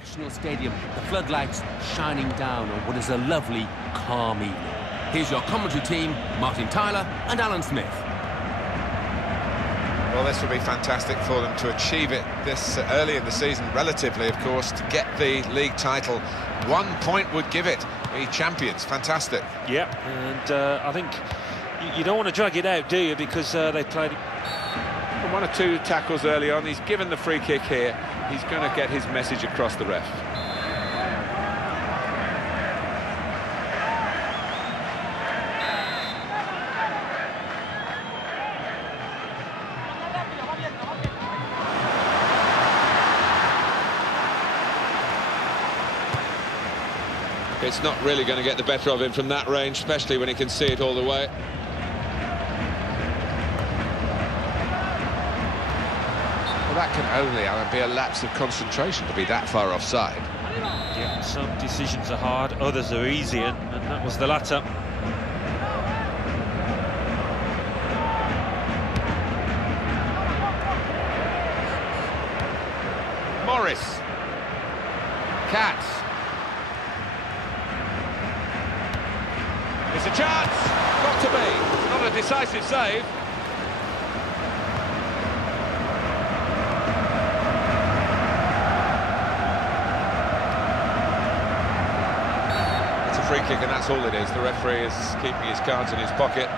National Stadium, the floodlights shining down on what is a lovely, calm evening. Here's your commentary team, Martin Tyler and Alan Smith. Well, this will be fantastic for them to achieve it this early in the season, relatively, of course, to get the league title. 1 point would give it, be champions. Fantastic. Yep, and I think you don't want to drag it out, do you? Because they played... From 1 or 2 tackles early on, he's given the free kick here. He's going to get his message across the ref. It's not really going to get the better of him from that range, especially when he can see it all the way. Well, that can only, Alan, be a lapse of concentration to be that far offside. Yeah, some decisions are hard, others are easy, and that was the latter. Morris. Katz. It's a chance! Got to be. Not a decisive save. It's a free kick and that's all it is. The referee is keeping his cards in his pocket.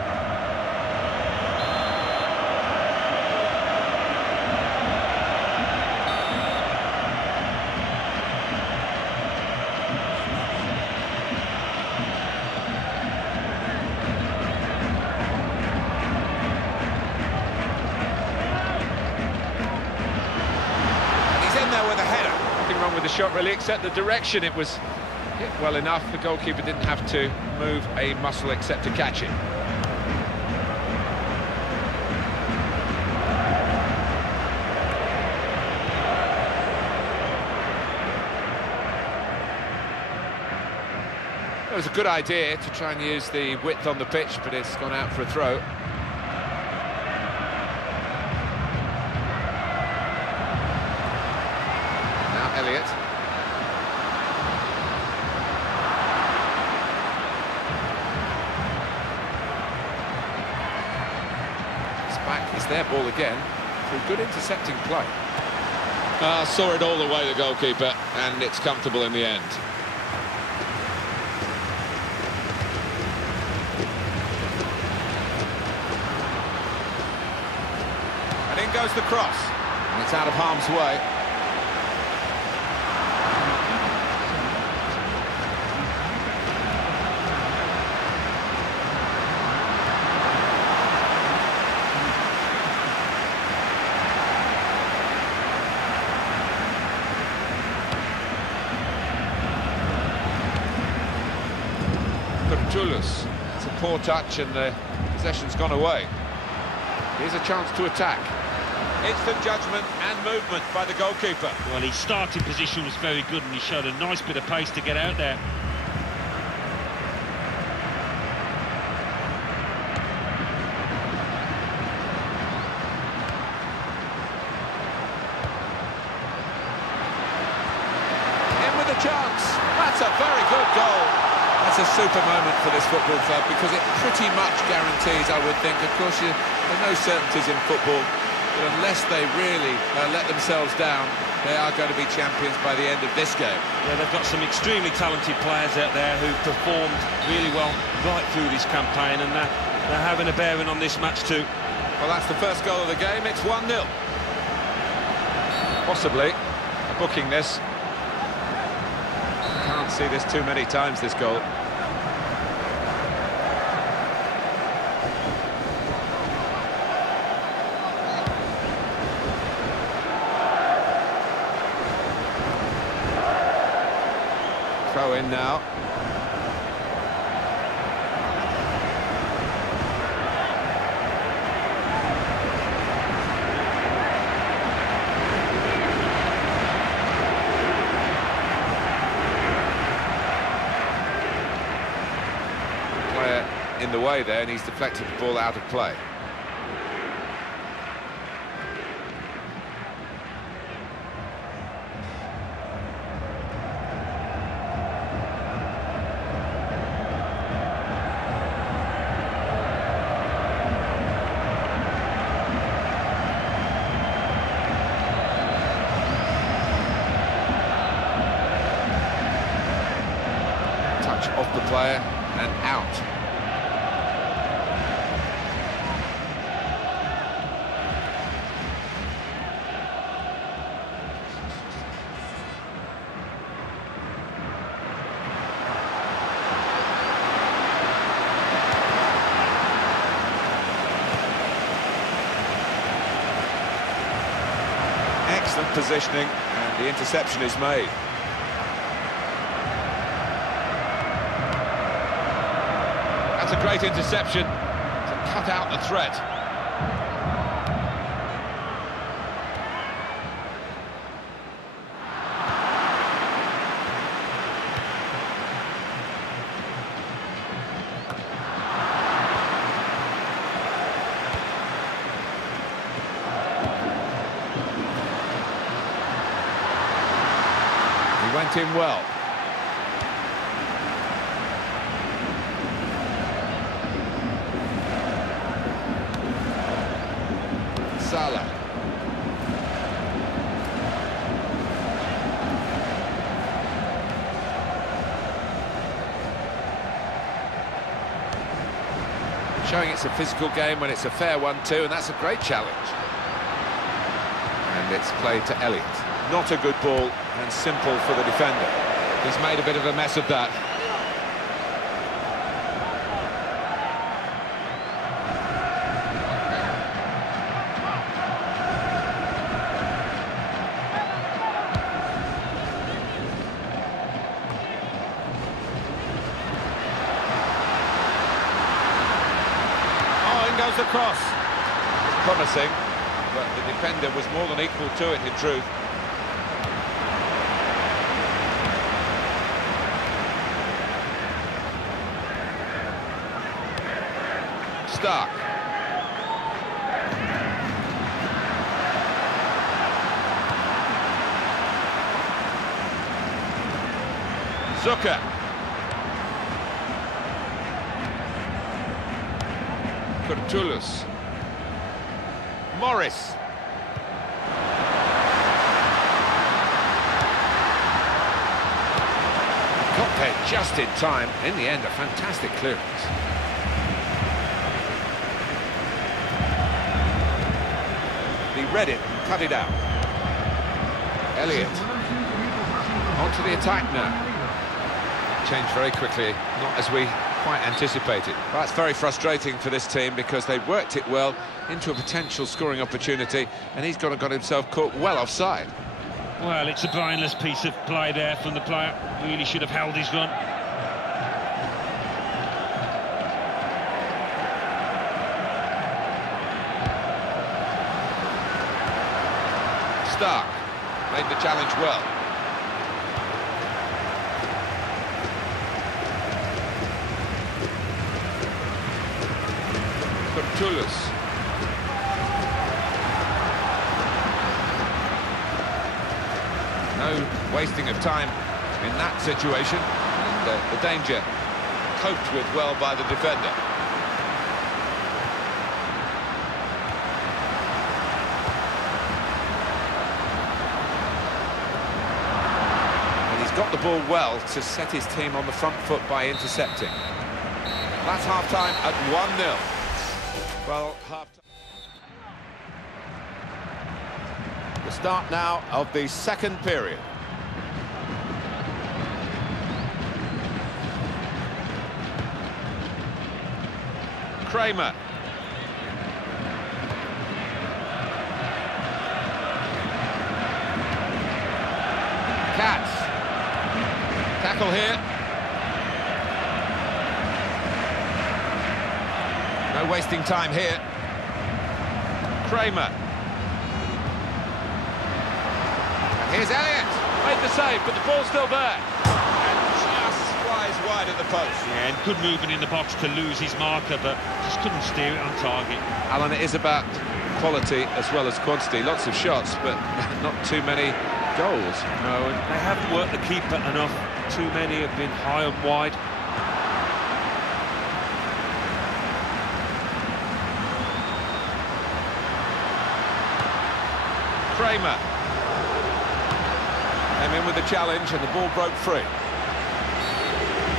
Wrong with the shot really, except the direction. It was hit well enough. The goalkeeper didn't have to move a muscle except to catch it. It was a good idea to try and use the width on the pitch, but it's gone out for a throw. Elliott. It's back, it's their ball again, through good intercepting play. Saw it all the way, the goalkeeper, and it's comfortable in the end. And in goes the cross, and it's out of harm's way. It's a poor touch and the possession's gone away. Here's a chance to attack. Instant judgment and movement by the goalkeeper. Well, his starting position was very good and he showed a nice bit of pace to get out there. In with a chance. That's a very good goal. That's a super moment for this football club because it pretty much guarantees, I would think, of course, there are no certainties in football, but unless they really let themselves down, they are going to be champions by the end of this game. Yeah, they've got some extremely talented players out there who performed really well right through this campaign, and they're having a bearing on this match too. Well, that's the first goal of the game. It's 1-0. Possibly booking this. Can't see this too many times, this goal. Throw in now. In the way there, and he's deflected the ball out of play. off the player and out. Excellent positioning, and the interception is made. That's a great interception to cut out the threat. He went in well. Salah. Showing it's a physical game when it's a fair one too, and that's a great challenge. And it's played to Elliott. Not a good ball, and simple for the defender. He's made a bit of a mess of that. Goes the cross. Promising, but the defender was more than equal to it in truth. Stark. Zucker. Toulouse. Morris. Got there just in time. In the end, a fantastic clearance. He read it and cut it out. Elliott. Onto the attack now. Changed very quickly, not as we quite anticipated. Well, that's very frustrating for this team because they worked it well into a potential scoring opportunity, and he's got himself caught well offside. Well, it's a brainless piece of play there from the player. Really should have held his run. Stark made the challenge well. Toulouse. No wasting of time in that situation, and the danger coped with well by the defender. And he's got the ball well to set his team on the front foot by intercepting. That's half-time at 1-0. Well, the start now of the second period. Kramer. Katz. Tackle here. No wasting time here. Kramer. And here's Elliott. Made the save, but the ball's still there. And just flies wide at the post. Yeah, and good movement in the box to lose his marker, but just couldn't steer it on target. Alan, it is about quality as well as quantity. Lots of shots, but not too many goals. No, and they haven't worked the keeper enough. Too many have been high and wide. Kramer came in with the challenge and the ball broke free.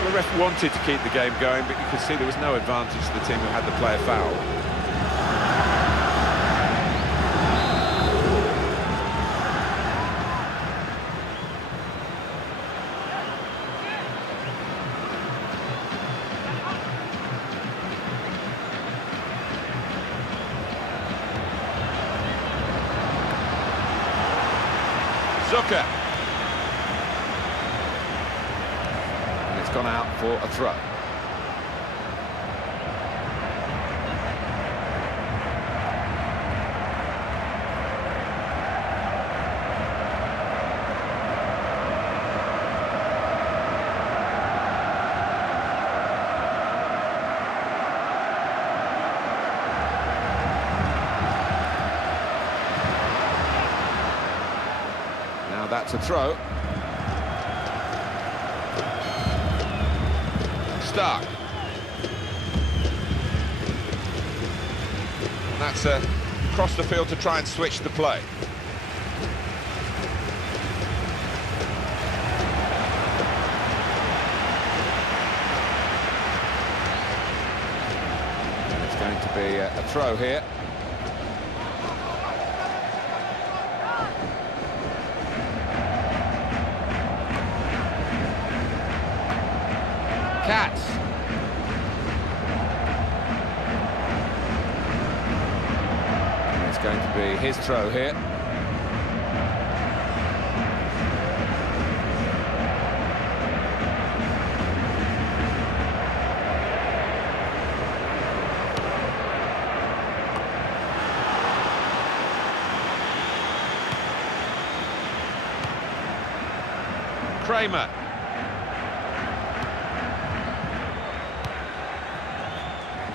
Well, the ref wanted to keep the game going, but you could see there was no advantage to the team who had the player foul. Zucker. And it's gone out for a throw. That's a throw. Stark. And that's across the field to try and switch the play. And it's going to be a throw here. Cats. It's going to be his throw here. Kramer.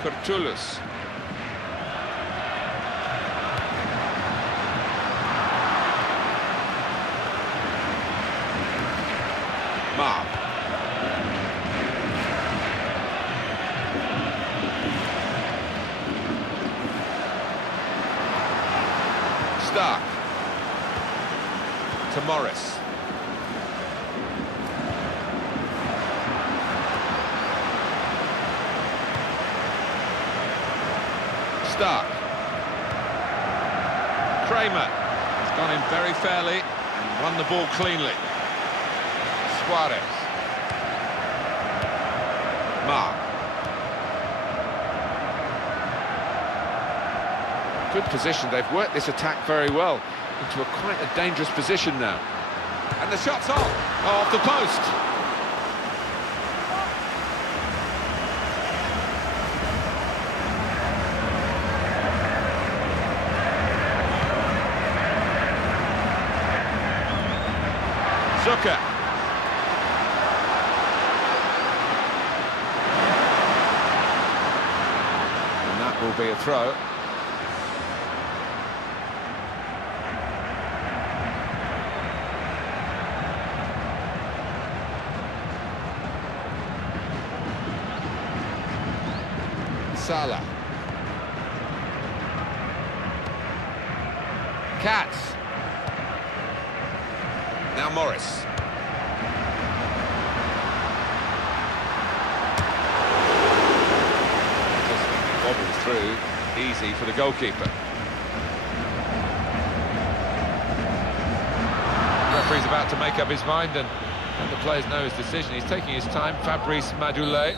Kurtulus. Mark. Stark. To Morris. Stark. Kramer has gone in very fairly and won the ball cleanly. Suarez. Mark. Good position. They've worked this attack very well into quite a dangerous position now. And the shot's off the post. Zucker. And that will be a throw. Salah. Katz. Now Morris. Just wobbles through, easy for the goalkeeper. The referee's about to make up his mind, and the players know his decision. He's taking his time. Fabrice Madoulet.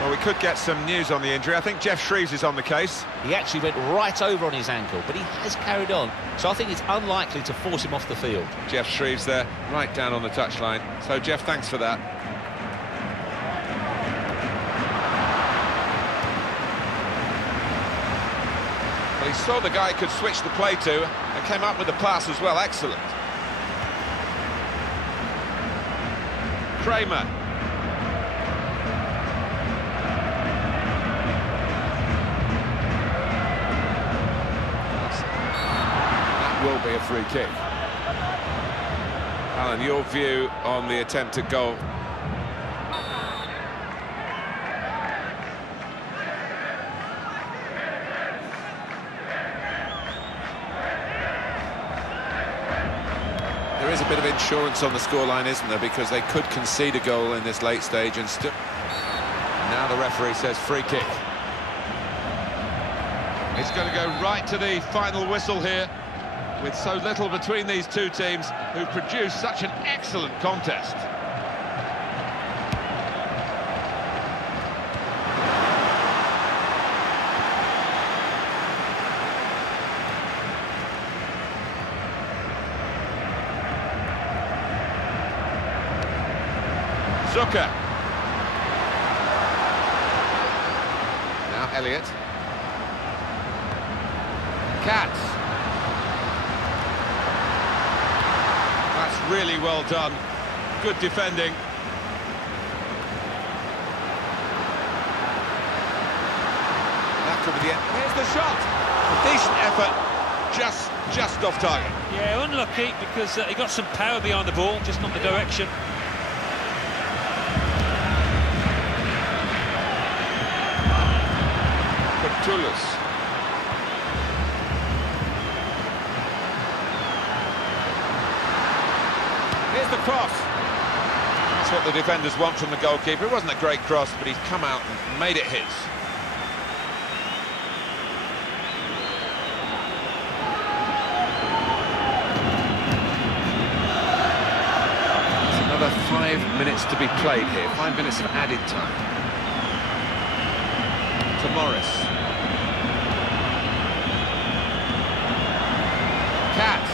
Well, we could get some news on the injury. I think Jeff Shreves is on the case. He actually went right over on his ankle, but he has carried on, so I think it's unlikely to force him off the field. Jeff Shreves there, right down on the touchline. So, Jeff, thanks for that. Well, he saw the guy he could switch the play to and came up with the pass as well. Excellent. Kramer. Will be a free kick. Alan, your view on the attempt at goal? There is a bit of insurance on the scoreline, isn't there? Because they could concede a goal in this late stage and still... Now the referee says free kick. It's going to go right to the final whistle here, with so little between these two teams who've produced such an excellent contest. Zucker. Now Elliott. Katz. That's really well done. Good defending. That could be the end. Here's the shot. A decent effort, just off target. Yeah, unlucky because he got some power behind the ball, just not the direction. Toulouse. Here's the cross. That's what the defenders want from the goalkeeper. It wasn't a great cross, but he's come out and made it his. It's another 5 minutes to be played here. 5 minutes of added time. To Morris. Katz.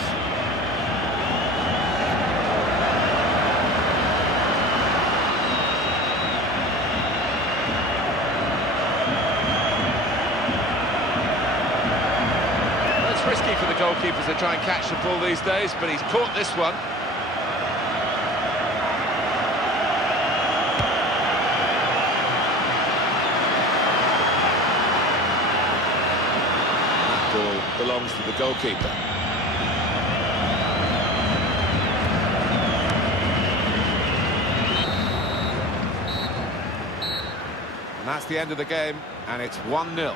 Well, it's risky for the goalkeepers to try and catch the ball these days, but he's caught this one. That ball belongs to the goalkeeper. And that's the end of the game, and it's 1-0.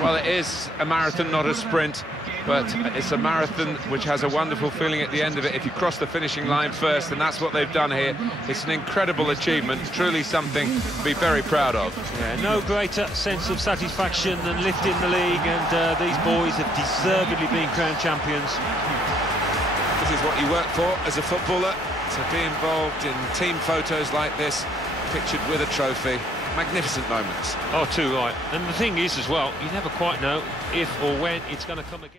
Well, it is a marathon, not a sprint, but it's a marathon which has a wonderful feeling at the end of it if you cross the finishing line first, and that's what they've done here. It's an incredible achievement, truly something to be very proud of. Yeah, no greater sense of satisfaction than lifting the league, and these boys have deservedly been crowned champions. This is what you work for as a footballer, to be involved in team photos like this, pictured with a trophy. Magnificent moments. Oh, too right. And the thing is as well, you never quite know if or when it's going to come again.